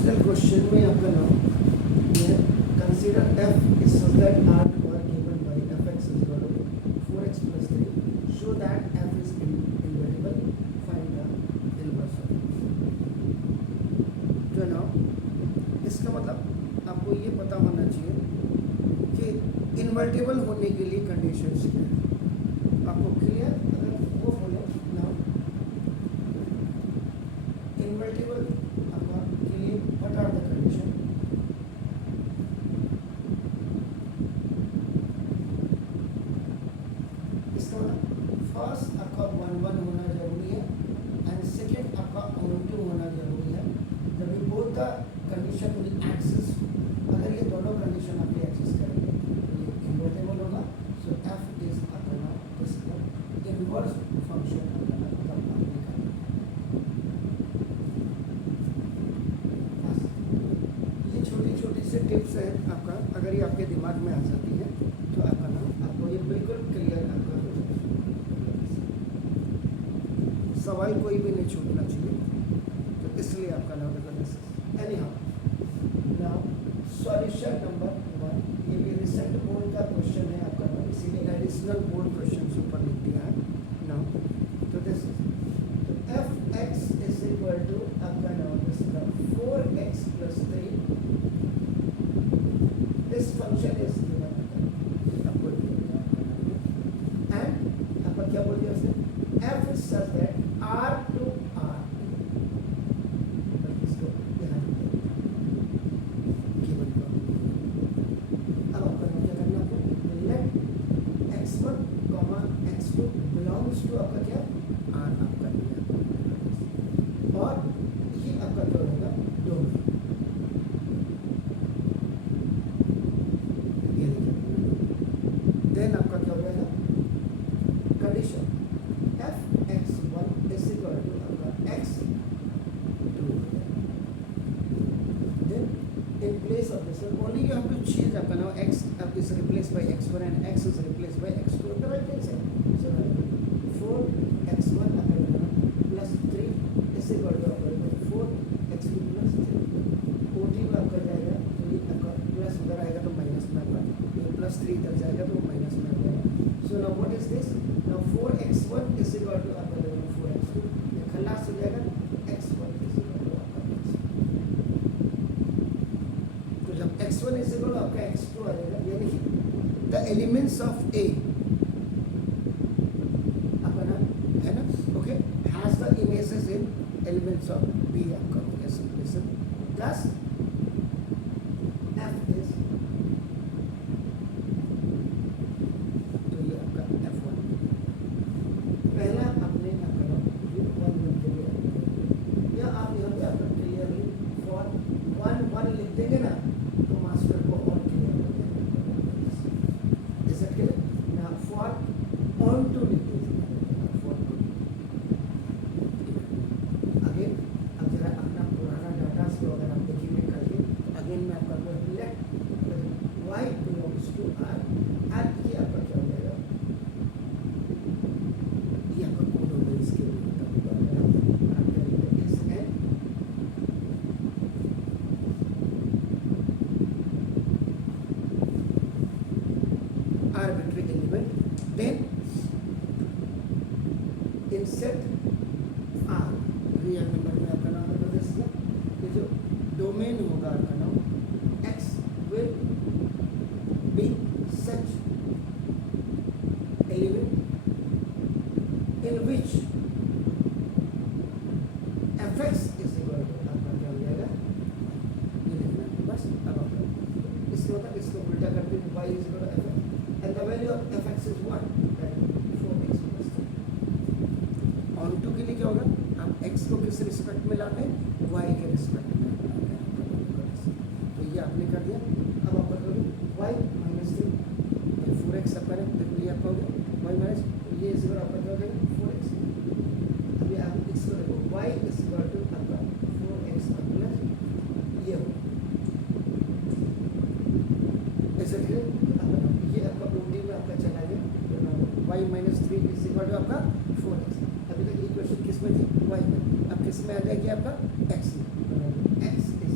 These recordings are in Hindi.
एडिशनल क्वेश्चन में आपका नाम ये consider f is such that r are given by fx is equal to 4x plus 3 show that f is invertible find the inverse of जो ना इसका मतलब आपको ये पता होना चाहिए कि इन्वर्टिबल होने के लिए कंडीशंस क्या है आपको क्लियर अगर वो बोले ना इन्वर्टिबल आपका के लिए व्हाट आर द कंडीशन इसका मतलब फर्स्ट आपका 1 1 होना जरूरी है एंड सेकेंड आपका 2 होना जरूरी है जब भी both the condition will axis अगर ये दोनों कंडीशन आपके एक्सिस करेंगे तो ये इन्वर्टिबल होगा सो एफ इज अपना इसका इनवर्स फंक्शन छोटी छोटी से टिप्स है आपका अगर ये आपके दिमाग में आ जाती है तो आपका नाम आपको ये बिल्कुल क्लियर आपका हो जाएगा सवाल कोई भी नहीं छूटना चाहिए तो इसलिए आपका नाम एनी हाउ सॉल्यूशन नंबर 1 ये भी रिसेंट बोर्ड का क्वेश्चन है आपका नाम इसीलिए एडिशनल बोर्ड क्वेश्चन ऊपर लिख दिया है नाउ तो this f x is equal to आपका नाम this 4x plus 3 this function is given आपको and आपका क्या बोल दिया उसने f is such that r to r इसको ध्यान given अब आपको क्या करना आपको let x1 x2 belongs to आपका क्या r आपका और ये आपका क्या होगा डोमेन देन आपका क्या हो जाएगा condition F X 1 is equal to आपका X 2 then in place of this only you have to change आपका नाउ एक्स अब is replace by x1 and x is replace by x2 the right thing है सो 4x1 आपका plus 3 is equal to 4x2 plus 3 OT में आपका जाएगा तो ये आपका प्लस उधर आएगा तो माइनस में आपका ये प्लस 3 इधर जाएगा तो माइनस में आ जाएगा so now what is this now 4x1 is equal to आपका 4x2 ये खलास हो जाएगा x1 इज इक्वल टू आपका तो जब x1 इज इक्वल टू आपका x2 आ जाएगा यानी कि द एलिमेंट्स ऑफ A आपका नाम है ना okay has the images in elements of B आपका हो गया सिंपल thus f is तो ये आपका f1 पहला आपने आपका ये 1 1 के लिए या आप यहाँ पे आपका क्लियरली फॉर 1 1 लिख देंगे ना तो मास्टर को और क्लियर हो जाएगा जैसे कि ना फॉर ऑन टू लिख दीजिए फॉर अगेन अब जरा अपना पुराना डाटा से अगर आप देखेंगे करके अगेन मैं आपका late y belongs to r and ये आपका क्या हो जाएगा ये आपका कोड होगा इसके arbitrary element then insert r real number में आपका नाम होगा इसका ये जो डोमेन होगा आपका नाम x will be such element in which fx is equal to आपका क्या हो जाएगा ये लिखना है बस अब आपका इसको मतलब इसको उल्टा करके y is equal to fx and the value of fx is what 4x plus 3 on to के लिए क्या होगा आप x को किस रिस्पेक्ट में लाते हैं y के रिस्पेक्ट में तो ये आपने कर दिया अब आप करोगे y माइनस 3 4x आपका देखो ये आपका हो गया y माइनस ये इस बार आपका क्या हो जाएगा 4x अभी आप इसको देखो y इज इक्वल टू आपका 4x प्लस ये हो ऐसे कि ये आपका OT में आपका चला गया y minus 3 is equal to आपका 4x अभी तक इक्वेशन किस में थी y में अब किस में आ जाएगी आपका x x is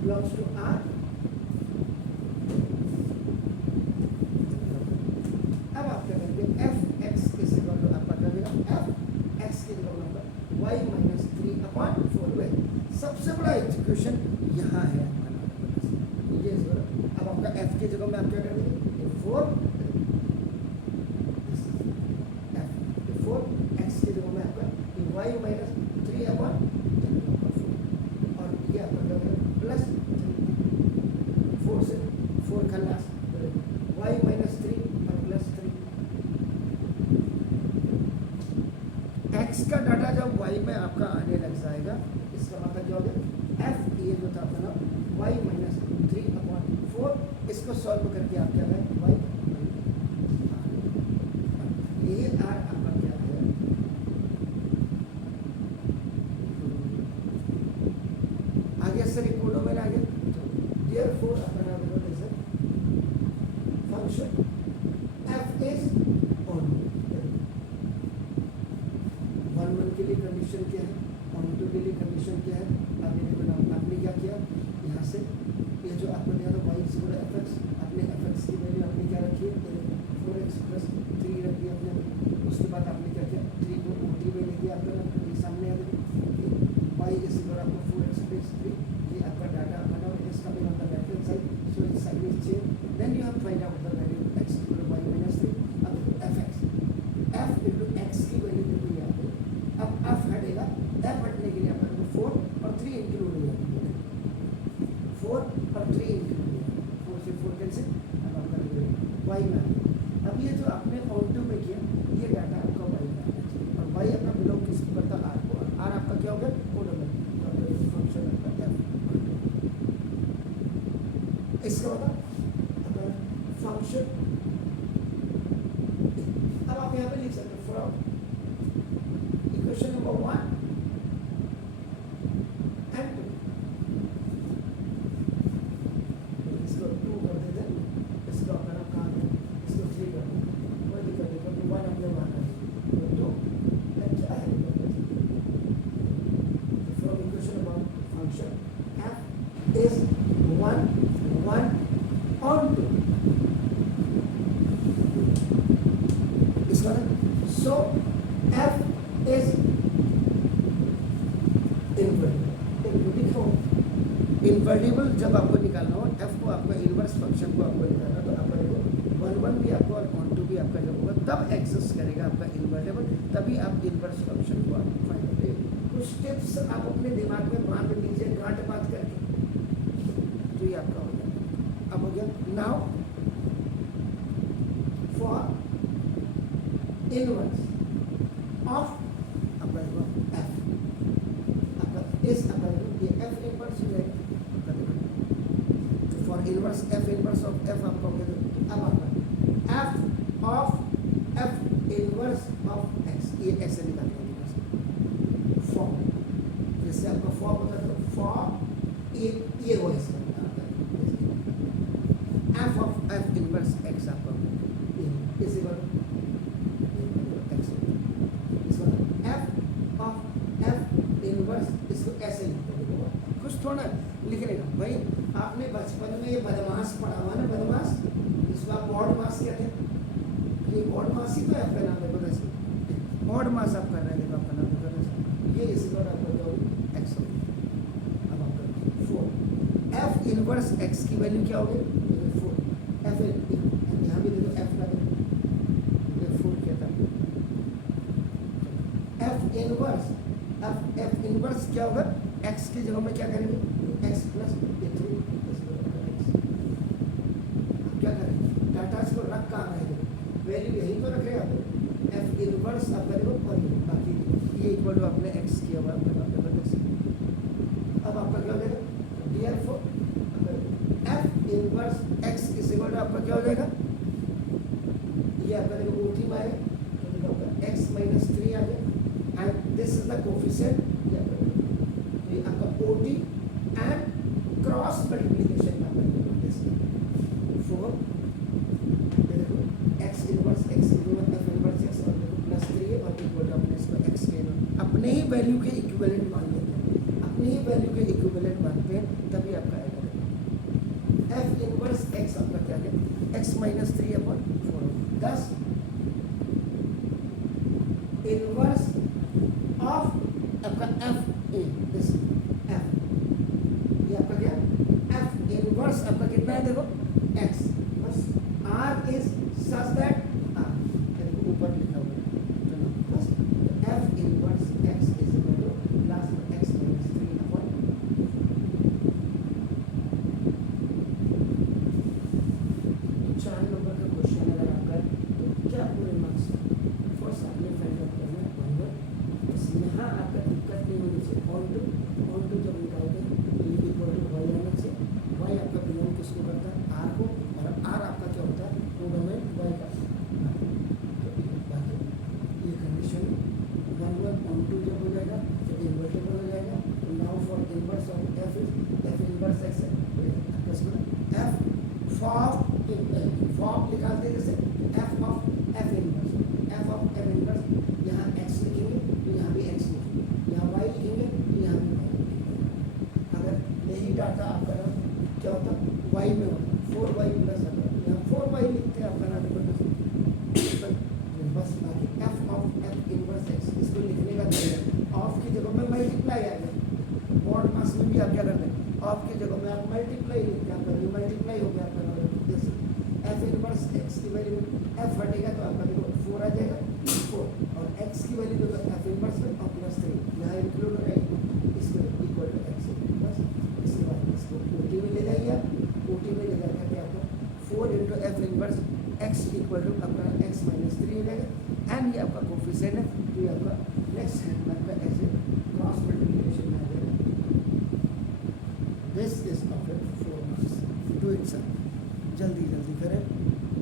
belongs to R. अब आप क्या करेंगे, f x is equal to आपका क्या देगा, एफ एक्स की जगह नंबर वाई माइनस 3/4 में सबसे बड़ा इक्वेशन यहाँ है आपका नंबर ये जो। अब आपका एफ की जगह में आप क्या कर देंगे, 4 एक्स की जगह में आपका वाई माइनस 3/4 और ये आपका क्या होगा प्लस 4 से 4 खल्लास वाई माइनस 3 और प्लस 3। एक्स का डाटा जब वाई में आपका आने लग जाएगा इसका मतलब क्या होगा, एफ ये जो था आपका ना वाई माइनस 3/4 इसको सॉल्व करके आप क्या करें, वाई ये आर आपका क्या है, आगे सर एक कोड में आगे therefore अपना बोलो जैसे फंक्शन f is on 1 के लिए कंडीशन क्या है, on 2 के लिए कंडीशन क्या है। अब ये देखो ना आपने क्या किया, यहाँ से ये जो आपको दिया था y इक्वल fx, आपने fx की वैल्यू आपने क्या रखी है 4x + 3 रख दिया आपने। उसके बाद आपने क्या किया 3 को OT में ले दिया आपका ये सामने आ गया y इक्वल आपको 4x + 3 ये आपका डाटा बना और इसका भी मतलब लेफ्ट हैंड साइड, सो इस side is change then you have find out the value x = y - 3। अब fx f * x की वैल्यू देखो यहाँ पे, अब f हटेगा, f हटने के लिए अपन को 4 और 3 इंक्लूड हो जाएगा, 4 और 3 इंक्लूड हो जाएगा, 4 से 4 कैंसिल, अब आपका y में आ। अब ये जो आपने ऑन 2 में किया ये डाटा आपका y में आना चाहिए और y आपका बिलोंग किसको करता है, r को। r आपका क्या हो गया, कोड में फंक्शन आपका f इसका होगा फंक्शन। अब आप यहाँ पे लिख सकते हैं फ्रॉम इक्वेशन नंबर 1 and 2 इसको 2 कर देते हैं, इसका अपना काम है, इसको 3 कर देते हैं, कोई दिक्कत नहीं क्योंकि 1 अपने माना है तो 2 क्या है from equation number function f is 1 on 2 इसका सो f is इनवर्टिबल जब आपको निकालना हो f को आपका इनवर्स फंक्शन को आपको निकालना तो आपका देखो 1 भी आपको और on 2 भी आपका जब होगा तब एग्जिस्ट करेगा आपका इनवर्टिबल, तभी आप इनवर्स फंक्शन को आप फाइंड करेंगे। कुछ टिप्स आप अपने दिमाग में बांध लीजिए गांठ बात करके तो ये आपका हो जाएगा। अब हो गया नाउ फॉर इनवर्स ऑफ आपका देखो f आपका इस आपका ये f इनवर्स हो जाएगा आपका देखो for inverse f inverse of f आपका हो गया। अब आपका f of f inverse of x ये ऐसे निकालना है फॉर, जैसे आपका फॉर होता है तो फॉर ये वो इसका f of f inverse x आपका इज इक्वल x इसको f ऑफ f इनवर्स इसको ऐसे लिखते हैं, कुछ थोड़ा लिखने का भाई आपने बचपन में ये बदमाश पढ़ा हुआ ना, बदमाश इसको आप बॉड मास कहते हैं, ये बॉड मास ही तो है आपका नाम है पता है, बॉड मास आप कर रहे हैं आपका नाम है ये इसी को आपका जो x हो। अब आपका 4 f इनवर्स x की वैल्यू क्या होगी 4 f यहाँ भी देखो f का ये 4 क्या था f इनवर्स, अब f इनवर्स क्या होगा x की जगह में क्या करेंगे x प्लस ये 3 क्या करेंगे डाटा को रख कहाँ रहेगा वैल्यू यही तो रखेगा f इनवर्स आप करेंगे और बाकी ये इक्वल टू अपने x किया हुआ अपने अब आपका क्या हो जाएगा therefore f inverse x is equal to आपका क्या हो जाएगा ये आपका देखो OT में आएगा तो देखो आपका x - 3 आ गया and this is the coefficient ये आपका OT एंड क्रॉस मल्टीप्लिकेशन आपका दिस 4 देखो x inverse x inverse f inverse x और देखो प्लस 3 है और इक्वल टू अपने इसको x के अपने ही वैल्यू के इक्विवेलेंट मान लेते हैं, अपने ही वैल्यू के इक्विवेलेंट मानते हैं तभी आपका आएगा एक्स माइनस 3 अपॉन 4 होगा। दस इनवर्स ऑफ आपका एफ ए, दिस एफ, ये आपका क्या एफ इनवर्स आपका कितना है देखो एक्स, बस R is such that R, देखो ऊपर लिखा हुआ है, चलो बस f inverse x is equal to last में एक्स माइनस 3 अपॉन, चार नंबर का क्वेश्चन अगर आपका तो क्या पूरे मार्क्स फर्स्ट आपने फाइंड आउट करना है बराबर, बस यहाँ आपका दिक्कत नहीं होनी चाहिए। ऑन टू जब निकालते हैं तो ये इक्वल टू वाई आना चाहिए, वाई आपका बिलोंग किसको करता है आर को, और आर आपका क्या होता है कोडोमेन वाई का, तो ये कंडीशन 1 1 ऑन टू जब हो जाएगा तो इन्वर्टेबल हो जाएगा। Now for inverse of F is F inverse x है आपका इसमें एफ फॉर्म निकालते हैं जैसे एफ ऑफ एफ इनवर्स, यहाँ एक्स लिखेंगे तो यहाँ भी एक्स लिखेंगे, यहाँ वाई लिखेंगे तो यहाँ भी वाई लिखेंगे। अगर यही डाटा आपका क्या होता वाई में होता 4y प्लस यहाँ 4y लिखते हैं आपका ना बस, बाकी F of F inverse x इसको लिखने का तरीका ऑफ की जगह में मल्टीप्लाई आ गया, मॉड मास में भी आप क्या करते हैं ऑफ की जगह में आप मल्टीप्लाई लिखते हैं, आपका मल्टीप्लाई हो गया आपका एफ इनवर्स एक्स की वैल्यू एफ हटेगा तो आपका देखो 4 आ जाएगा 4, और एक्स की वैल्यू देखो एफ इनवर्स में और प्लस 3 यहाँ इंक्लूड हो जाएगी, इसको इक्वल टू एक्स बस। इसके बाद इसको ओटी में ले जाइए, ओटी में ले जाकर के आपको 4 into f inverse x equal to आपका एक्स माइनस 3 हो जाएगा, एंड ये आपका कोफिशिएंट है तो ये आपका नेक्स्ट हैंड में आपका ऐसे क्रॉस मल्टीप्लिकेशन में आ जाएगा। This is of 4 marks, do it sir, जल्दी जल्दी करें।